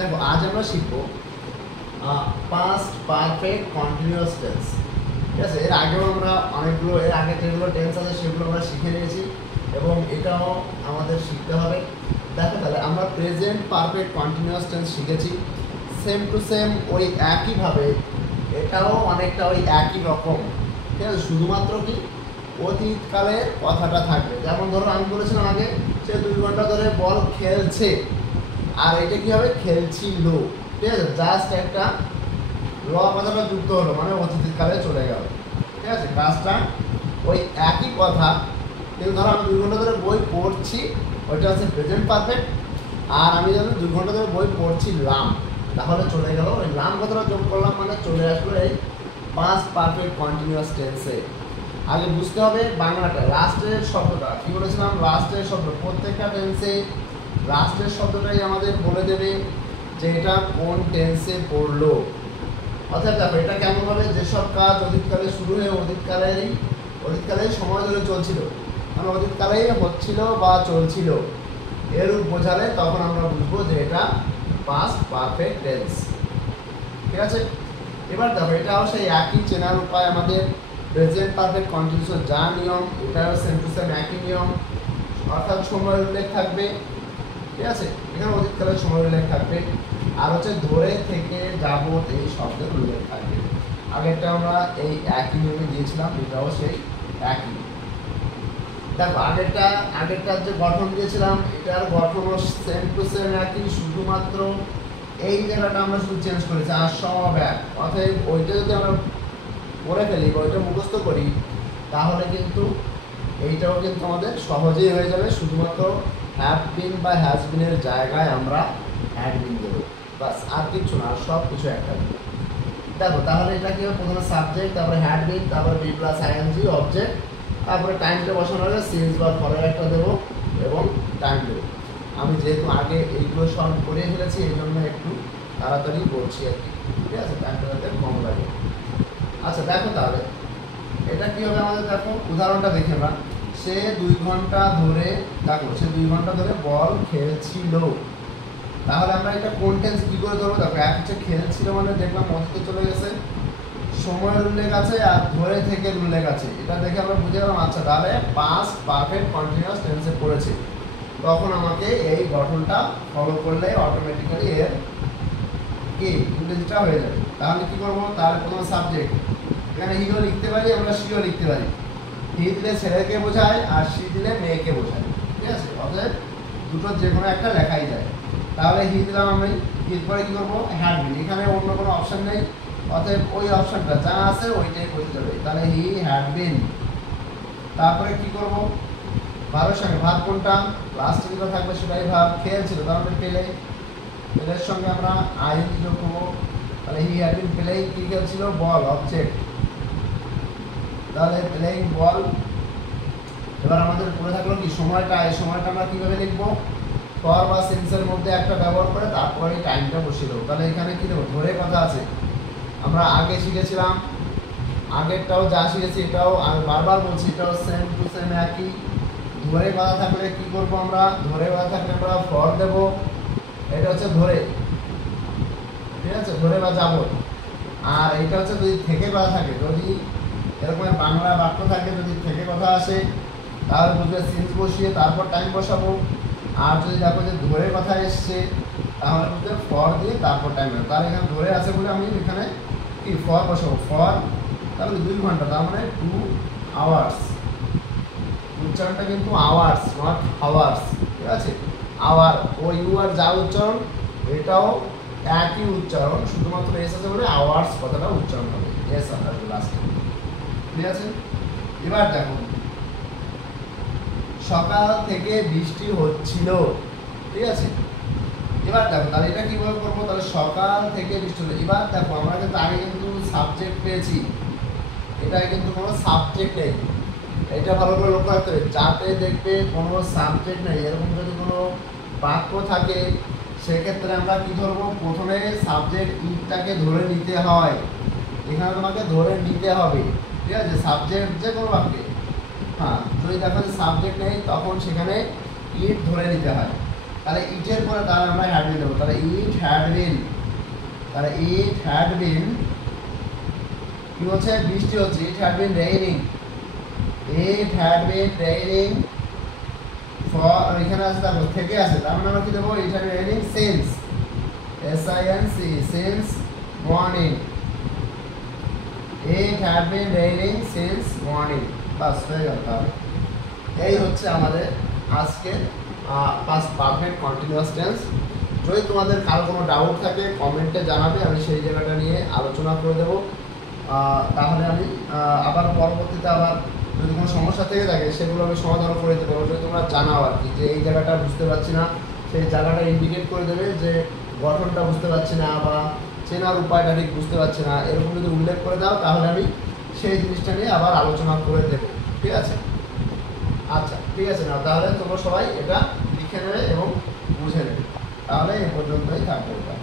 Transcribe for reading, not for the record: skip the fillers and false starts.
দেখো আজ আমরা শিখবো পাস্ট পারফেক্ট কন্টিনিউয়াস টেন্স। ঠিক আছে, এর আগেও আমরা অনেকগুলো এর আগে যেগুলো টেন্স আছে সেগুলো আমরা শিখে নিয়েছি এবং এটাও আমাদের শিখতে হবে। দেখো তাহলে আমরা প্রেজেন্ট পারফেক্ট কন্টিনিউয়াস টেন্স শিখেছি, সেম টু সেম ওই একইভাবে এটাও অনেকটা ওই একই রকম। ঠিক আছে, শুধুমাত্র কি অতীতকালের কথাটা থাকবে। যেমন ধরো আমি বলেছিলাম আগে সে 2 ঘন্টা ধরে বল খেলছে, আর এটা কি হবে খেলছিল। ঠিক আছে, জাস্ট একটা ল কথাটা যুক্ত হলো মানে অতীতকালে চলে গেল। ঠিক আছে, কাজটা ওই একই কথা, কিন্তু ধরো আমি 2 ঘন্টা ধরে বই পড়ছি, ওইটা হচ্ছে প্রেজেন্ট পারফেক্ট। আর আমি যখন 2 ঘন্টা ধরে বই পড়ছিলাম, তাহলে চলে গেল ওই লাম কথাটা যোগ করলাম মানে চলে আসলো এই পাস্ট পারফেক্ট কন্টিনিউয়াস টেন্সে। আগে বুঝতে হবে বাংলাটা লাস্টের শব্দটা কি বলেছিলাম, লাস্টের শব্দ প্রত্যেকটা টেন্সে লাস্টের শব্দটাই আমাদের বলে দেবে যে এটা কোন টেন্সে পড়লো। অর্থাৎ দেখো এটা কেমন হবে, যেসব কাজ অতীতকালে শুরু হয়ে অতীতকালেই সময় ধরে চলছিল, মানে অতীতকালেই হচ্ছিল বা চলছিল, এরূপ বোঝালে তখন আমরা বুঝবো যে এটা পাস্ট পারফেক্ট টেন্স। ঠিক আছে, এবার দেখো এটাও সেই একই চেনার উপায় আমাদের প্রেজেন্ট পারফেক্ট কন্টিনিউয়াস যা নিয়ম, এটাও সেম টু সেম একই নিয়ম, অর্থাৎ সময়ের উল্লেখ থাকবে। ঠিক আছে, এখানে অতীতকালের সময় উল্লেখ থাকবে, আর হচ্ছে ধরে থেকে যাবত এই শব্দের উল্লেখ থাকবে। আগেরটা আমরা এই একই নিয়মে দিয়েছিলাম, এটাও সেই একই। দেখো আগেরটার যে গঠন দিয়েছিলাম এটার গঠনও সেম টু সেম একই, শুধুমাত্র এই জায়গাটা আমরা শুধু চেঞ্জ করেছি, আর সব এক। অতএব ওইটা যদি আমরা পড়ে ফেলি বা ওইটা মুখস্থ করি তাহলে কিন্তু এইটাও কিন্তু আমাদের সহজেই হয়ে যাবে। শুধুমাত্র হ্যাভ বিন বা হ্যাজ বিনের জায়গায় আমরা হ্যাড বিন দেবো, বাস, আর কিছু না, আর সব কিছু একটা দেবো। দেখো তাহলে এটা কি হবে, প্রথমে সাবজেক্ট, তারপরে হ্যাড বিন, তারপরে বি প্লাস আইএনজি অবজেক্ট, তারপরে টাইমটা বসানো হলে সিন্স বা ফরের একটা দেবো এবং টাইম দেবো। আমি যেহেতু আগে এইগুলো সলভ করে ফেলেছি এই জন্য একটু তাড়াতাড়ি বলছি আর কি। ঠিক আছে, টাইমটা যাতে কম লাগে। আচ্ছা দেখো তাহলে এটা কি হবে আমাদের, দেখো উদাহরণটা দেখে আমরা। সে 2 ঘন্টা ধরে, দেখো সে 2 ঘন্টা ধরে বল খেলছিল। তাহলে আমরা এটা কোন টেন্স কি করে ধরবো, দেখো এক হচ্ছে খেলছিল মানে দেখলাম অতীতে চলে গেছে, সময়ের উল্লেখ আছে আর ধরে থেকে উল্লেখ আছে, এটা দেখে আমরা বুঝে গেলাম আচ্ছা তাহলে পাস্ট পারফেক্ট কন্টিনিউয়াস টেন্সে পড়েছে। তখন আমাকে এই গঠনটা ফলো করলে অটোমেটিক্যালি এর কি ইংরেজিটা হয়ে যাবে। তাহলে কি করবো, তার কোনো সাবজেক্ট এখানে হিও লিখতে পারি, আমরা সিও লিখতে পারি। হি দিলে ছেলেকে বোঝায় আর সি দিলে মেয়েকে বোঝায়। ঠিক আছে, অতএব দুটো যে কোনো একটা লেখাই যায়। তাহলে হি দিলাম আমি, হির পরে কি করবো হ্যাড বিন, এখানে অন্য কোনো অপশন নেই, অতএব ওই অপশনটা যা আছে ওইটাই বলতে যাবে। তাহলে হি হ্যাড বিন, তারপরে কি করব ভাবের সঙ্গে, ভাব কোনটা লাস্টে যেটা থাকবে সেটাই ভাব। খেলছিল তাহলে পেলে, পেলের সঙ্গে আমরা আইএনজি যোগ করবো। তাহলে হি হ্যাড বিন প্লেইং, কি খেলছিল বল অবজেক্ট, তাহলে প্লেইং বল। এবার আমাদের পড়ে থাকলো কি সময়টা, এই সময়টা আমরা কীভাবে লিখবো, ফর বা সেন্সের মধ্যে একটা ব্যবহার করে তারপরে টাইমটা বসিয়ে দেবো। তাহলে এখানে কি দেবো, ধরে কথা আছে, আমরা আগে শিখেছিলাম, আগেরটাও যা শিখেছি এটাও আমি বারবার বলছি এটাও সেম টু সেম একই। ধরে কথা থাকলে কি করবো আমরা, ধরে কথা থাকলে আমরা ফর দেব, এটা হচ্ছে ধরে। ঠিক আছে, ধরে বা যাবো। আর এটা হচ্ছে যদি থেকে কথা থাকে, যদি এরকম বাংলা বাক্য থাকে যদি থেকে কথা আসে তাহলে বুঝবে সিন্স বসিয়ে তারপর টাইম বসাবো। আর যদি দেখো যে ধরে কথা এসছে তাহলে বুঝবে ফর দিয়ে তারপর টাইম হবে। তার এখানে ধরে আছে বলে আমি এখানে কি ফর বসাবো, ফর তাহলে 2 ঘন্টা, তার মানে 2 আওয়ার্স। উচ্চারণটা কিন্তু আওয়ার্স নট আওয়ার্স। ঠিক আছে, আওয়ার ও ইউ আর যা উচ্চারণ এটাও একই উচ্চারণ, শুধুমাত্র এস আছে বলে আওয়ার্স কথাটা উচ্চারণ হবে, এস আসবে লাস্টে। ঠিক আছে, এবার দেখো সকাল থেকে বৃষ্টি হচ্ছিল। ঠিক আছে, এবার দেখো তাহলে এটা কীভাবে করবো, তাহলে সকাল থেকে বৃষ্টি হলো। এবার দেখো আমরা কিন্তু আগে কিন্তু সাবজেক্ট পেয়েছি, এটাই কিন্তু কোনো সাবজেক্ট নেই, এটা ভালো করে লক্ষ্য রাখতে হবে। যাতে দেখবে কোনো সাবজেক্ট নেই এরকম যদি কোনো বাক্য থাকে সেক্ষেত্রে আমরা কি ধরবো, প্রথমে সাবজেক্ট ইটটাকে ধরে নিতে হয়, এখানে তোমাকে ধরে নিতে হবে। ঠিক আছে, সাবজেক্ট যে কোনো বাক্যে, হ্যাঁ যদি দেখো যে সাবজেক্ট নেই তখন সেখানে ইট ধরে নিতে হয়। তাহলে ইটের পরে তাহলে আমরা হ্যাড বিন নেবো, তাহলে ইট হ্যাড বিন, তাহলে ইট হ্যাড বিন কি হচ্ছে, বৃষ্টি হচ্ছে, ইট had been raining, it had been raining for, এখানে আছে তারপর থেকে আছে, তার মানে আমরা কি দেবো, it had been raining since, SINC since morning, it had been raining since morning. বাস হয়ে গেল। তাহলে এই হচ্ছে আমাদের আজকে পাস্ট পারফেক্ট কন্টিনিউয়াস টেন্স। যদি তোমাদের কারো কোনো ডাউট থাকে কমেন্টে জানাবে, আমি সেই জায়গাটা নিয়ে আলোচনা করে দেবো। তাহলে আমি আবার পরবর্তীতে আবার যদি কোনো সমস্যা থেকে থাকে সেগুলো আমি সমাধান করে দিতে পারবো। যদি তোমরা জানাও আর কি যে এই জায়গাটা বুঝতে পারছি না, সেই জায়গাটা ইন্ডিকেট করে দেবে যে গঠনটা বুঝতে পারছি না বা চেনার উপায়টা ঠিক বুঝতে পারছি না, এরকম যদি উল্লেখ করে দাও তাহলে আমি সেই জিনিসটা নিয়ে আবার আলোচনা করে দেবো। ঠিক আছে? আচ্ছা ঠিক আছে না, তাহলে তোমরা সবাই এটা লিখে নেবে এবং বুঝে নেবে। তাহলে এ পর্যন্তই থাকবে এটা।